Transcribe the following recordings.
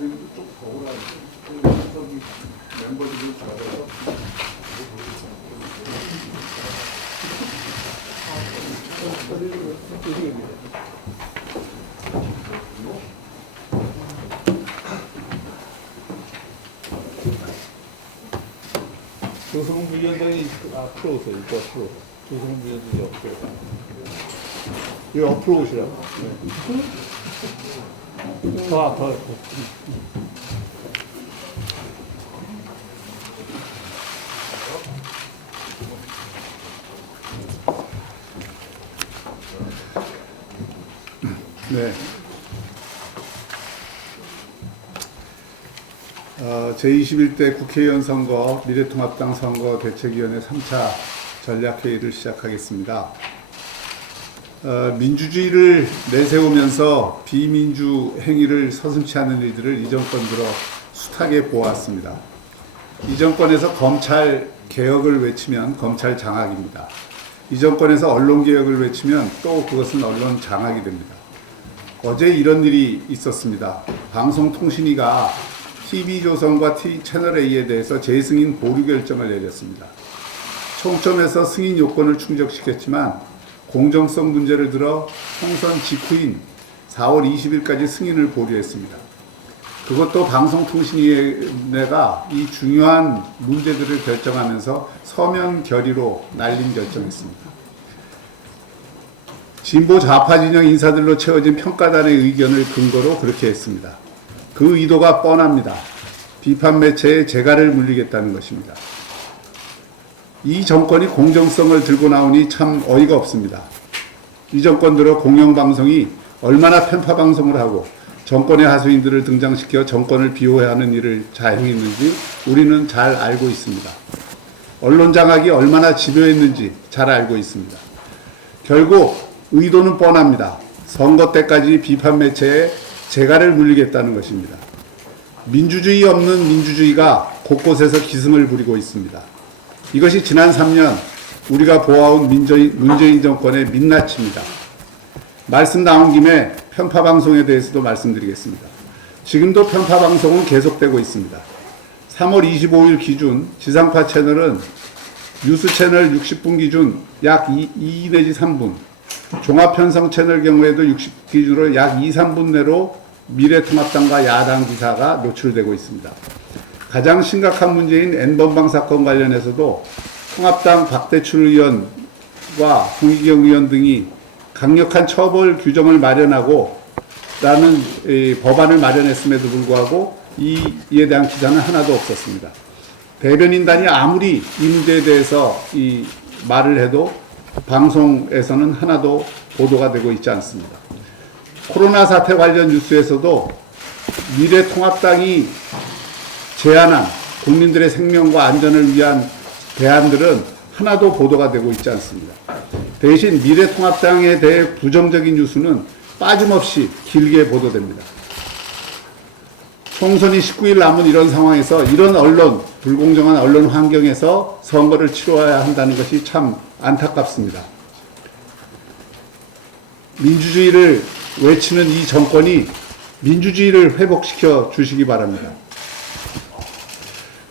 여기도 좀 더우라 저기 멤버들이 잘해서 조성훈 위원장이 앞으로 오세요. 이거 앞으로. 조성훈 위원장이 앞으로. 여기 앞으로 오시라고. 네. 더. 네. 제21대 국회의원 선거 미래통합당 선거 대책위원회 3차 전략회의를 시작하겠습니다. 민주주의를 내세우면서 비민주 행위를 서슴지 않는 이들을 이 정권 들어 숱하게 보았습니다. 이 정권에서 검찰 개혁을 외치면 검찰 장악입니다. 이 정권에서 언론 개혁을 외치면 또 그것은 언론 장악이 됩니다. 어제 이런 일이 있었습니다. 방송통신위가 TV조선과 채널A에 대해서 재승인 보류 결정을 내렸습니다. 총점에서 승인 요건을 충족시켰지만 공정성 문제를 들어 총선 직후인 4월 20일까지 승인을 보류했습니다. 그것도 방송통신위원회가 이 중요한 문제들을 결정하면서 서면 결의로 날림 결정했습니다. 진보 좌파 진영 인사들로 채워진 평가단의 의견을 근거로 그렇게 했습니다. 그 의도가 뻔합니다. 비판 매체에 재갈을 물리겠다는 것입니다. 이 정권이 공정성을 들고 나오니 참 어이가 없습니다. 이 정권 들어 공영방송이 얼마나 편파방송을 하고 정권의 하수인들을 등장시켜 정권을 비호하는 일을 자행했는지 우리는 잘 알고 있습니다. 언론 장악이 얼마나 집요했는지 잘 알고 있습니다. 결국 의도는 뻔합니다. 선거 때까지 비판 매체에 재갈을 물리겠다는 것입니다. 민주주의 없는 민주주의가 곳곳에서 기승을 부리고 있습니다. 이것이 지난 3년 우리가 보아온 문재인 정권의 민낯입니다. 말씀 나온 김에 편파방송에 대해서도 말씀드리겠습니다. 지금도 편파방송은 계속되고 있습니다. 3월 25일 기준 지상파 채널은 뉴스 채널 60분 기준 약 2 내지 3분, 종합편성 채널 경우에도 60 기준으로 약 2, 3분 내로 미래통합당과 야당 기사가 노출되고 있습니다. 가장 심각한 문제인 N번방 사건 관련해서도 통합당 박대출 의원과 홍익경 의원 등이 강력한 처벌 규정을 마련하고 라는 법안을 마련했음에도 불구하고 이에 대한 기사는 하나도 없었습니다. 대변인단이 아무리 이 문제에 대해서 말을 해도 방송에서는 하나도 보도가 되고 있지 않습니다. 코로나 사태 관련 뉴스에서도 미래통합당이 제안한 국민들의 생명과 안전을 위한 대안들은 하나도 보도가 되고 있지 않습니다. 대신 미래통합당에 대해 부정적인 뉴스는 빠짐없이 길게 보도됩니다. 총선이 19일 남은 이런 상황에서 이런 불공정한 언론 환경에서 선거를 치러야 한다는 것이 참 안타깝습니다. 민주주의를 외치는 이 정권이 민주주의를 회복시켜 주시기 바랍니다.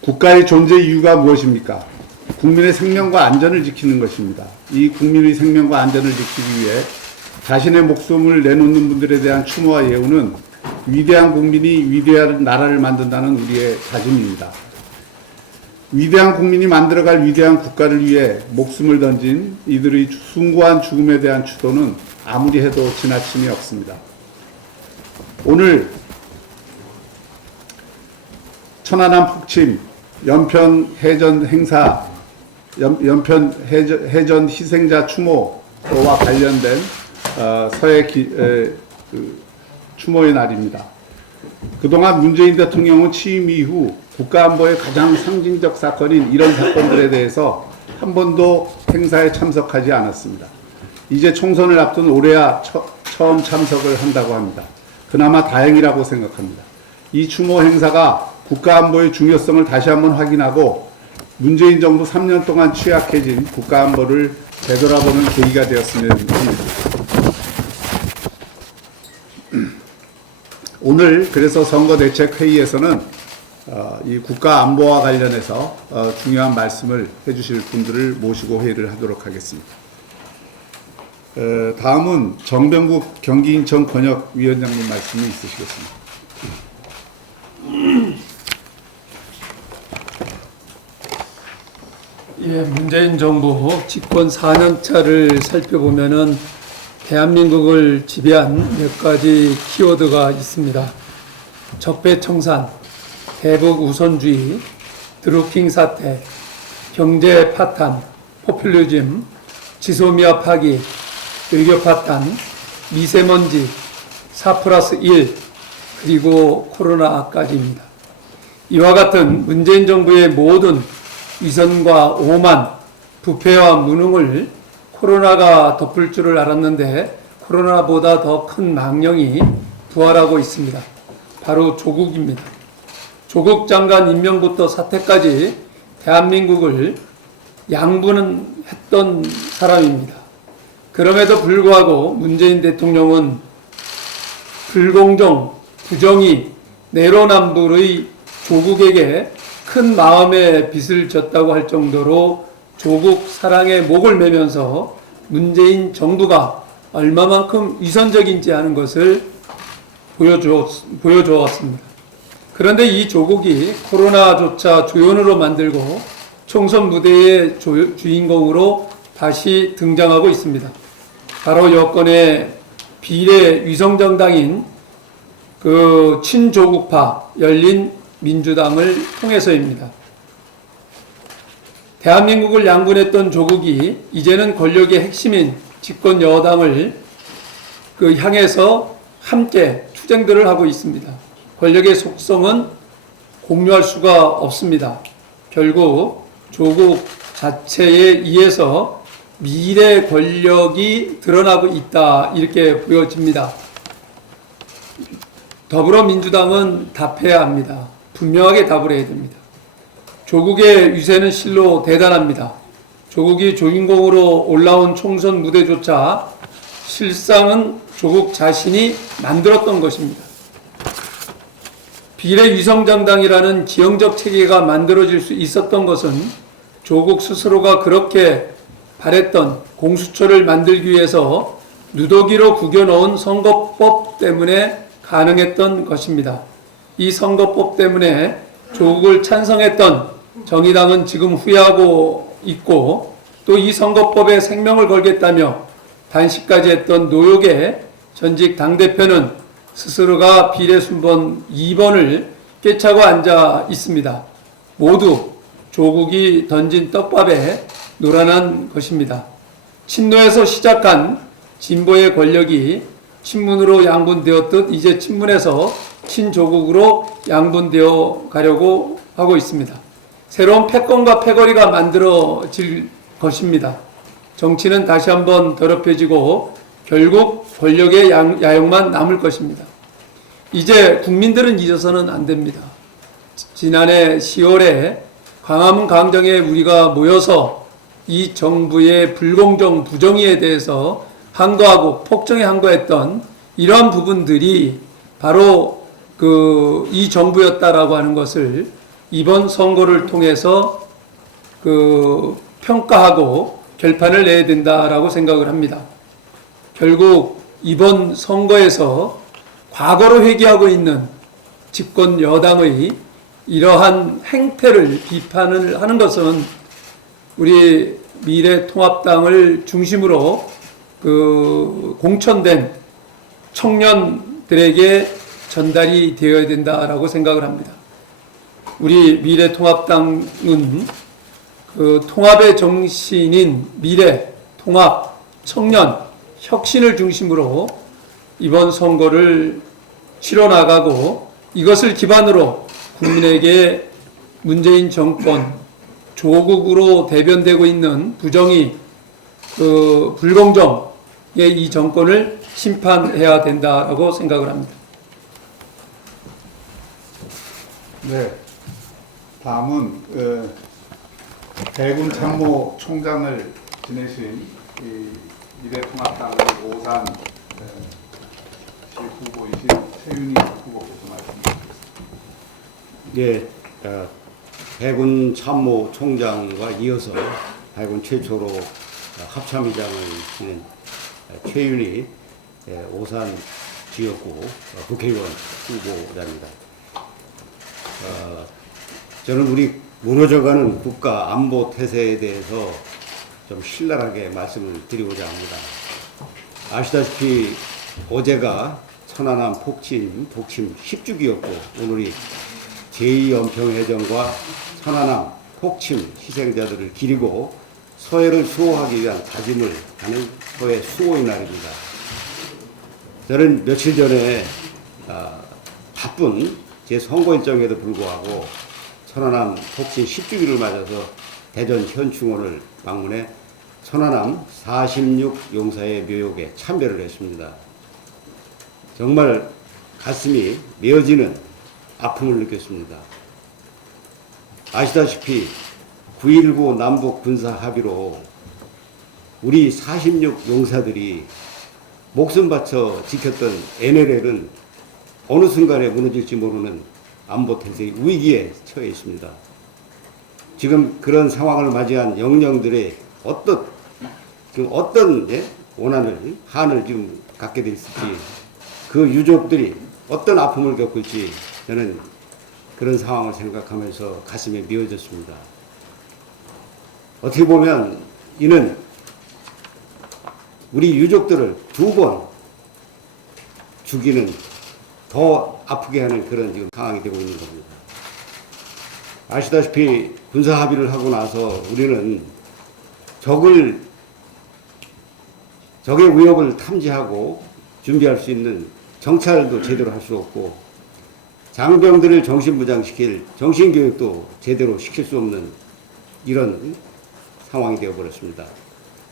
국가의 존재 이유가 무엇입니까? 국민의 생명과 안전을 지키는 것입니다. 이 국민의 생명과 안전을 지키기 위해 자신의 목숨을 내놓는 분들에 대한 추모와 예우는 위대한 국민이 위대한 나라를 만든다는 우리의 다짐입니다. 위대한 국민이 만들어갈 위대한 국가를 위해 목숨을 던진 이들의 숭고한 죽음에 대한 추도는 아무리 해도 지나침이 없습니다. 오늘 천안함 폭침, 연평 해전 희생자 추모와 관련된 서해 추모의 날입니다. 그동안 문재인 대통령은 취임 이후 국가안보의 가장 상징적 사건인 이런 사건들에 대해서 한 번도 행사에 참석하지 않았습니다. 이제 총선을 앞둔 올해야 처음 참석을 한다고 합니다. 그나마 다행이라고 생각합니다. 이 추모 행사가 국가안보의 중요성을 다시 한번 확인하고 문재인 정부 3년 동안 취약해진 국가안보를 되돌아보는 계기가 되었으면 합니다. 오늘 그래서 선거대책회의에서는 이 국가 안보와 관련해서 중요한 말씀을 해주실 분들을 모시고 회의를 하도록 하겠습니다. 다음은 정병국 경기 인천 권역위원장님 말씀이 있으시겠습니다. 예, 문재인 정부 집권 4년차를 살펴보면은 대한민국을 지배한 몇 가지 키워드가 있습니다. 적폐청산, 대북 우선주의, 드루킹 사태, 경제 파탄, 포퓰리즘, 지소미아 파기, 외교 파탄, 미세먼지, 4+1, 그리고 코로나까지입니다. 이와 같은 문재인 정부의 모든 위선과 오만, 부패와 무능을 코로나가 덮을 줄을 알았는데 코로나보다 더 큰 망령이 부활하고 있습니다. 바로 조국입니다. 조국 장관 임명부터 사퇴까지 대한민국을 양분은 했던 사람입니다. 그럼에도 불구하고 문재인 대통령은 불공정, 부정의, 내로남불의 조국에게 큰 마음의 빚을 졌다고 할 정도로 조국 사랑에 목을 매면서 문재인 정부가 얼마만큼 위선적인지 하는 것을 보여주었습니다. 그런데 이 조국이 코로나조차 조연으로 만들고 총선 무대의 주인공으로 다시 등장하고 있습니다. 바로 여권의 비례 위성정당인 그 친조국파 열린 민주당을 통해서입니다. 대한민국을 양분했던 조국이 이제는 권력의 핵심인 집권 여당을 향해서 함께 투쟁들을 하고 있습니다. 권력의 속성은 공유할 수가 없습니다. 결국 조국 자체에 의해서 미래 권력이 드러나고 있다, 이렇게 보여집니다. 더불어민주당은 답해야 합니다. 분명하게 답을 해야 됩니다. 조국의 위세는 실로 대단합니다. 조국이 주인공으로 올라온 총선 무대조차 실상은 조국 자신이 만들었던 것입니다. 비례 위성정당이라는 지형적 체계가 만들어질 수 있었던 것은 조국 스스로가 그렇게 바랬던 공수처를 만들기 위해서 누더기로 구겨놓은 선거법 때문에 가능했던 것입니다. 이 선거법 때문에 조국을 찬성했던 정의당은 지금 후회하고 있고, 또 이 선거법에 생명을 걸겠다며 단식까지 했던 노욕의 전직 당대표는 스스로가 비례 순번 2번을 꿰차고 앉아 있습니다. 모두 조국이 던진 떡밥에 노란한 것입니다. 친노에서 시작한 진보의 권력이 친문으로 양분되었듯 이제 친문에서 친조국으로 양분되어 가려고 하고 있습니다. 새로운 패권과 패거리가 만들어질 것입니다. 정치는 다시 한번 더럽혀지고 결국 권력의 야욕만 남을 것입니다. 이제 국민들은 잊어서는 안 됩니다. 지난해 10월에 광화문 광장에 우리가 모여서 이 정부의 불공정, 부정의에 대해서 항거하고 폭정에 항거했던 이러한 부분들이 바로 이 정부였다라고 하는 것을 이번 선거를 통해서 평가하고 결판을 내야 된다라고 생각을 합니다. 결국 이번 선거에서 과거로 회귀하고 있는 집권 여당의 이러한 행태를 비판을 하는 것은 우리 미래통합당을 중심으로 공천된 청년들에게 전달이 되어야 된다라고 생각을 합니다. 우리 미래통합당은 통합의 정신인 미래, 통합, 청년, 혁신을 중심으로 이번 선거를 치러나가고, 이것을 기반으로 국민에게 문재인 정권, 조국으로 대변되고 있는 부정의, 불공정의 이 정권을 심판해야 된다라고 생각을 합니다. 네. 다음은 대군 참모 총장을 지내신 미래통합당의 오산 후보이신 최윤희 후보께서 말씀 주시겠습니다. 예, 해군 참모총장과 이어서 해군 최초로 합참의장을 지낸 최윤희 오산 지역구 국회의원 후보자입니다. 저는 우리 무너져가는 국가 안보 태세에 대해서 좀 신랄하게 말씀을 드리고자 합니다. 아시다시피 어제가 천안함 폭침 10주기였고 오늘이 제2연평해전과 천안함 폭침 희생자들을 기리고 서해를 수호하기 위한 다짐을 하는 서해 수호의 날입니다. 저는 며칠 전에 바쁜 제 선거 일정에도 불구하고 천안함 폭침 10주기를 맞아서 대전 현충원을 방문해 천안함 46 용사의 묘역에 참배를 했습니다. 정말 가슴이 메어지는 아픔을 느꼈습니다. 아시다시피 9.19 남북 군사 합의로 우리 46 용사들이 목숨 바쳐 지켰던 NLL은 어느 순간에 무너질지 모르는 안보 태세의 위기에 처해 있습니다. 지금 그런 상황을 맞이한 영령들의 어떤 한을 지금 갖게 돼 있을지, 그 유족들이 어떤 아픔을 겪을지 저는 그런 상황을 생각하면서 가슴이 미어졌습니다. 어떻게 보면 이는 우리 유족들을 2번 죽이는, 더 아프게 하는 그런 지금 상황이 되고 있는 겁니다. 아시다시피 군사 합의를 하고 나서 우리는 적의 위협을 탐지하고 준비할 수 있는 정찰도 제대로 할 수 없고, 장병들을 정신무장시킬 정신교육도 제대로 시킬 수 없는 이런 상황이 되어버렸습니다.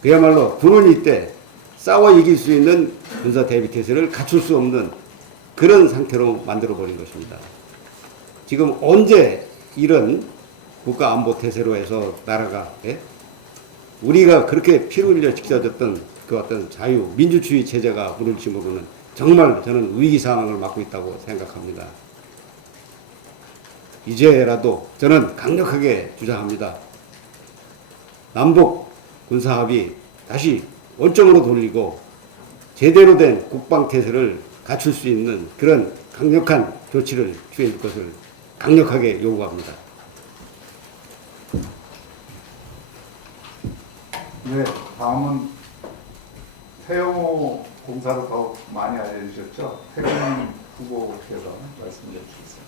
그야말로 군은 이때 싸워 이길 수 있는 군사 대비태세를 갖출 수 없는 그런 상태로 만들어버린 것입니다. 지금 언제 이런 국가안보태세로 해서 나라가, 우리가 그렇게 피를 흘려 지켜졌던 그 어떤 자유, 민주주의 체제가 무너질지 모르는 정말 저는 위기 상황을 맞고 있다고 생각합니다. 이제라도 저는 강력하게 주장합니다. 남북 군사합의 다시 원점으로 돌리고 제대로 된 국방태세를 갖출 수 있는 그런 강력한 조치를 취해 줄 것을 강력하게 요구합니다. 네, 다음은 태영호 공사로 더 많이 알려주셨죠? 태균 후보께서 말씀해 주시겠습니다.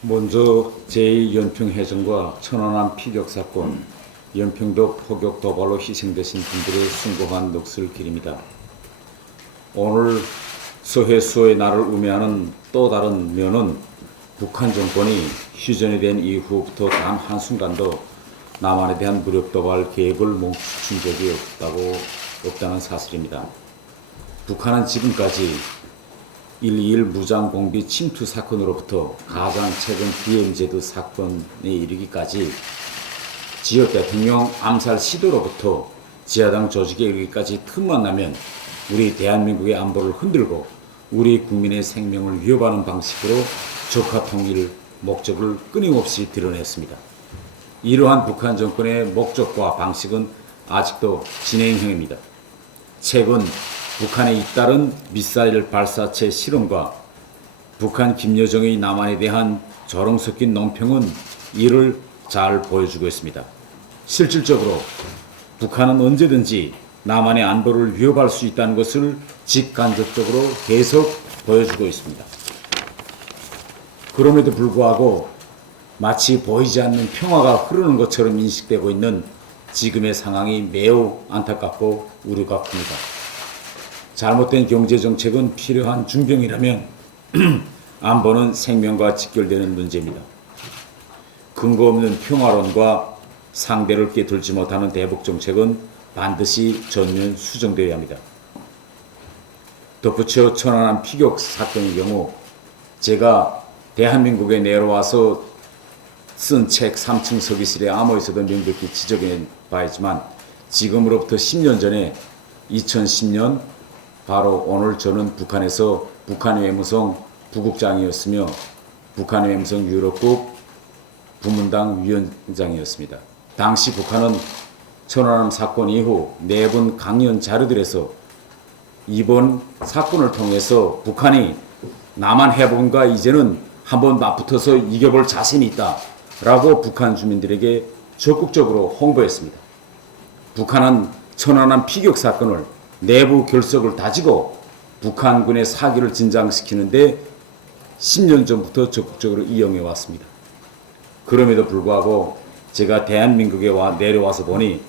먼저 제2연평해전과 천안함 피격 사건, 연평도 포격 도발로 희생되신 분들의 숭고한 넋을 기립니다. 오늘 서해 수호의 날을 의미하는 또 다른 면은 북한 정권이 휴전이 된 이후부터 단 한순간도 남한에 대한 무력 도발 계획을 멈춘 적이 없다는 사실입니다. 북한은 지금까지 1.21 무장공비 침투 사건으로부터 가장 최근 BMZ 사건에 이르기까지 지역 대통령 암살 시도로부터 지하당 조직에 이르기까지 틈만 나면 우리 대한민국의 안보를 흔들고 우리 국민의 생명을 위협하는 방식으로 적화 통일 목적을 끊임없이 드러냈습니다. 이러한 북한 정권의 목적과 방식은 아직도 진행형입니다. 최근 북한의 잇따른 미사일 발사체 실험과 북한 김여정의 남한에 대한 조롱 섞인 논평은 이를 잘 보여주고 있습니다. 실질적으로 북한은 언제든지 남한의 안보를 위협할 수 있다는 것을 직간접적으로 계속 보여주고 있습니다. 그럼에도 불구하고 마치 보이지 않는 평화가 흐르는 것처럼 인식되고 있는 지금의 상황이 매우 안타깝고 우려가 큽니다. 잘못된 경제정책은 필요한 중병이라면 안보는 생명과 직결되는 문제입니다. 근거 없는 평화론과 상대를 깨뚫지 못하는 대북정책은 반드시 전면 수정되어야 합니다. 덧붙여 천안함 피격 사건의 경우 제가 대한민국에 내려와서 쓴 책 3층 서기실의 암호에서도 명백히 지적해 봐야지만 지금으로부터 10년 전에 2010년 바로 오늘 저는 북한에서 북한 외무성 부국장이었으며 북한 외무성 유럽국 부문당 위원장이었습니다. 당시 북한은 천안함 사건 이후 4번 강연 자료들에서 이번 사건을 통해서 북한이 남한 해방과 이제는 한번 맞붙어서 이겨볼 자신이 있다 라고 북한 주민들에게 적극적으로 홍보했습니다. 북한은 천안함 피격 사건을 내부 결석을 다지고 북한군의 사기를 진정시키는데 10년 전부터 적극적으로 이용해 왔습니다. 그럼에도 불구하고 제가 대한민국에 내려와서 보니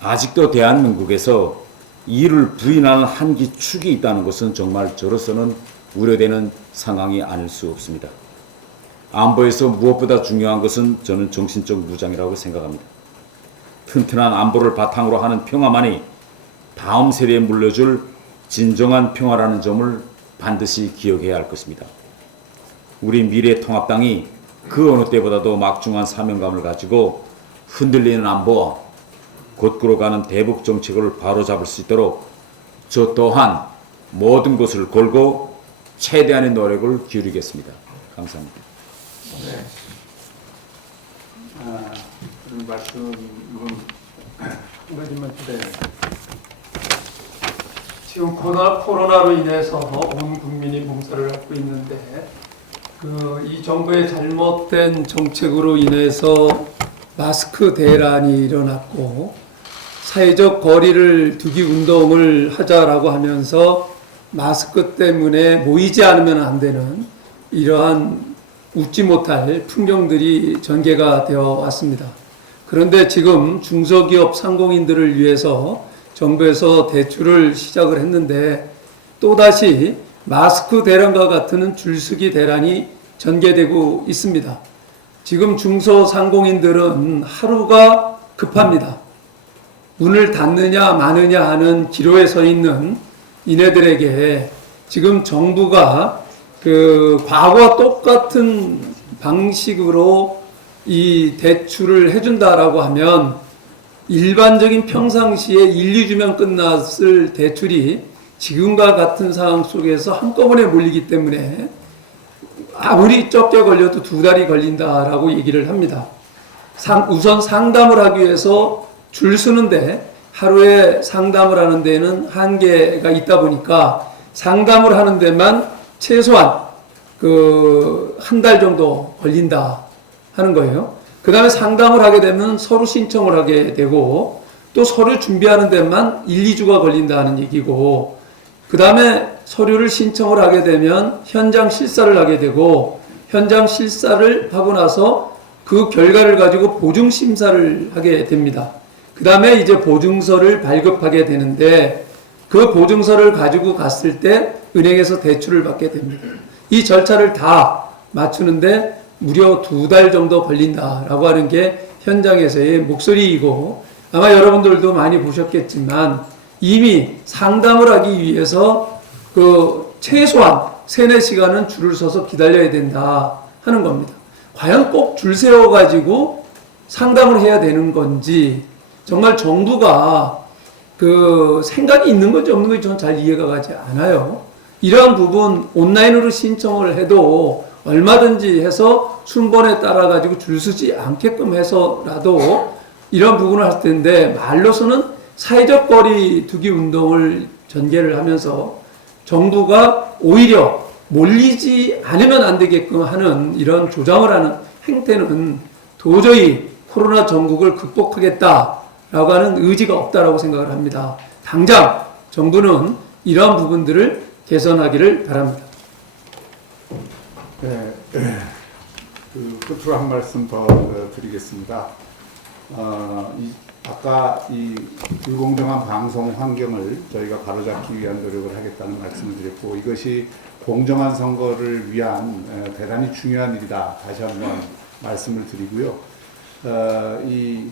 아직도 대한민국에서 이를 부인하는 한 기축이 있다는 것은 정말 저로서는 우려되는 상황이 아닐 수 없습니다. 안보에서 무엇보다 중요한 것은 저는 정신적 무장이라고 생각합니다. 튼튼한 안보를 바탕으로 하는 평화만이 다음 세대에 물려줄 진정한 평화라는 점을 반드시 기억해야 할 것입니다. 우리 미래통합당이 그 어느 때보다도 막중한 사명감을 가지고 흔들리는 안보와 곧구로 가는 대북 정책을 바로잡을 수 있도록 저 또한 모든 것을 걸고 최대한의 노력을 기울이겠습니다. 감사합니다. 네. 그런 말씀은 한 가지만 네. 지금 코로나로 인해서 온 국민이 몸살을 앓고 있는데 이 정부의 잘못된 정책으로 인해서 마스크 대란이 일어났고 사회적 거리를 두기 운동을 하자라고 하면서 마스크 때문에 모이지 않으면 안 되는 이러한 웃지 못할 풍경들이 전개가 되어 왔습니다. 그런데 지금 중소기업 상공인들을 위해서 정부에서 대출을 시작을 했는데 또다시 마스크 대란과 같은 줄서기 대란이 전개되고 있습니다. 지금 중소상공인들은 하루가 급합니다. 문을 닫느냐 마느냐 하는 기로에 서 있는 이네들에게 지금 정부가 과거와 똑같은 방식으로 이 대출을 해준다라고 하면 일반적인 평상시에 1, 2주면 끝났을 대출이 지금과 같은 상황 속에서 한꺼번에 몰리기 때문에 아무리 적게 걸려도 2달이 걸린다라고 얘기를 합니다. 우선 상담을 하기 위해서 줄 서는데 하루에 상담을 하는 데는 한계가 있다 보니까 상담을 하는 데만 최소한 한 달 정도 걸린다 하는 거예요. 그 다음에 상담을 하게 되면 서류 신청을 하게 되고 또 서류 준비하는 데만 1, 2주가 걸린다는 얘기고 그 다음에 서류를 신청을 하게 되면 현장 실사를 하게 되고 현장 실사를 하고 나서 그 결과를 가지고 보증 심사를 하게 됩니다. 그 다음에 이제 보증서를 발급하게 되는데 그 보증서를 가지고 갔을 때 은행에서 대출을 받게 됩니다. 이 절차를 다 맞추는데 무려 2달 정도 걸린다라고 하는 게 현장에서의 목소리이고 아마 여러분들도 많이 보셨겠지만 이미 상담을 하기 위해서 최소한 3, 4시간은 줄을 서서 기다려야 된다 하는 겁니다. 과연 꼭 줄 세워가지고 상담을 해야 되는 건지 정말 정부가 생각이 있는 건지 없는 건지 저는 잘 이해가 가지 않아요. 이러한 부분 온라인으로 신청을 해도 얼마든지 해서 순번에 따라 가지고 줄 서지 않게끔 해서라도 이런 부분을 할 텐데 말로서는 사회적 거리 두기 운동을 전개를 하면서 정부가 오히려 몰리지 않으면 안 되게끔 하는 이런 조장을 하는 행태는 도저히 코로나 전국을 극복하겠다라고 하는 의지가 없다라고 생각을 합니다. 당장 정부는 이러한 부분들을 개선하기를 바랍니다. 네, 끝으로 한 말씀 더 드리겠습니다. 아까 이 불공정한 방송 환경을 저희가 바로잡기 위한 노력을 하겠다는 말씀을 드렸고 이것이 공정한 선거를 위한 대단히 중요한 일이다. 다시 한번 말씀을 드리고요.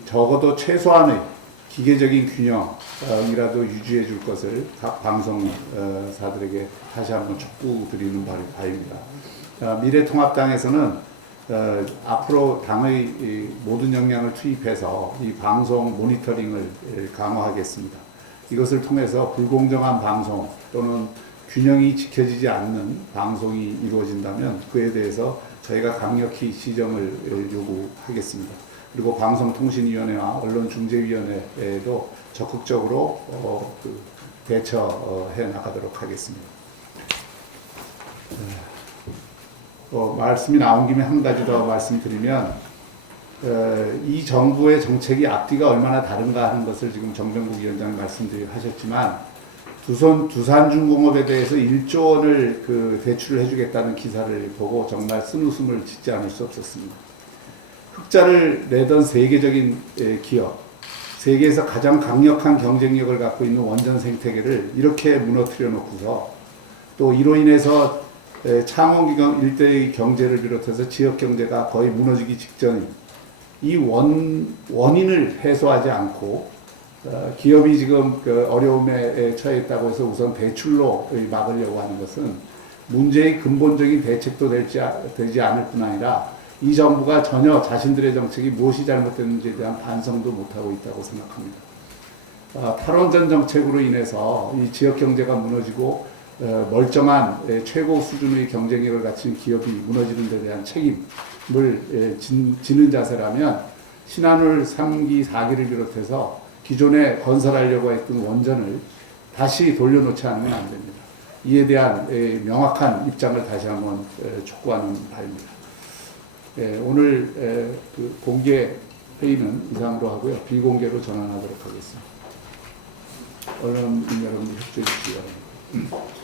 적어도 최소한의 기계적인 균형이라도 유지해 줄 것을 각 방송사들에게 다시 한번 촉구드리는 바입니다. 미래통합당에서는 앞으로 당의 이 모든 역량을 투입해서 이 방송 모니터링을 강화하겠습니다. 이것을 통해서 불공정한 방송 또는 균형이 지켜지지 않는 방송이 이루어진다면 그에 대해서 저희가 강력히 시정을 요구하겠습니다. 그리고 방송통신위원회와 언론중재위원회에도 적극적으로 대처해 나가도록 하겠습니다. 말씀이 나온 김에 한 가지 더 말씀드리면 이 정부의 정책이 앞뒤가 얼마나 다른가 하는 것을 지금 정병국 위원장이 말씀하셨지만 두산중공업에 대해서 1조 원을 대출을 해주겠다는 기사를 보고 정말 쓴웃음을 짓지 않을 수 없었습니다. 흑자를 내던 세계적인 기업, 세계에서 가장 강력한 경쟁력을 갖고 있는 원전 생태계를 이렇게 무너뜨려 놓고서 또 이로 인해서 창원기관 일대의 경제를 비롯해서 지역 경제가 거의 무너지기 직전인 이 원인을 해소하지 않고 기업이 지금 어려움에 처했다고 해서 우선 대출로 막으려고 하는 것은 문제의 근본적인 대책도 되지 않을 뿐 아니라 이 정부가 전혀 자신들의 정책이 무엇이 잘못됐는지에 대한 반성도 못하고 있다고 생각합니다. 탈원전 정책으로 인해서 이 지역 경제가 무너지고 멀쩡한 최고 수준의 경쟁력을 갖춘 기업이 무너지는 데 대한 책임을 지는 자세라면 신한울 3기, 4기를 비롯해서 기존에 건설하려고 했던 원전을 다시 돌려놓지 않으면 안 됩니다. 이에 대한 명확한 입장을 다시 한번 촉구하는 바입니다. 오늘 공개 회의는 이상으로 하고요. 비공개로 전환하도록 하겠습니다. 언론인 여러분들 협조해 주시기 바랍니다.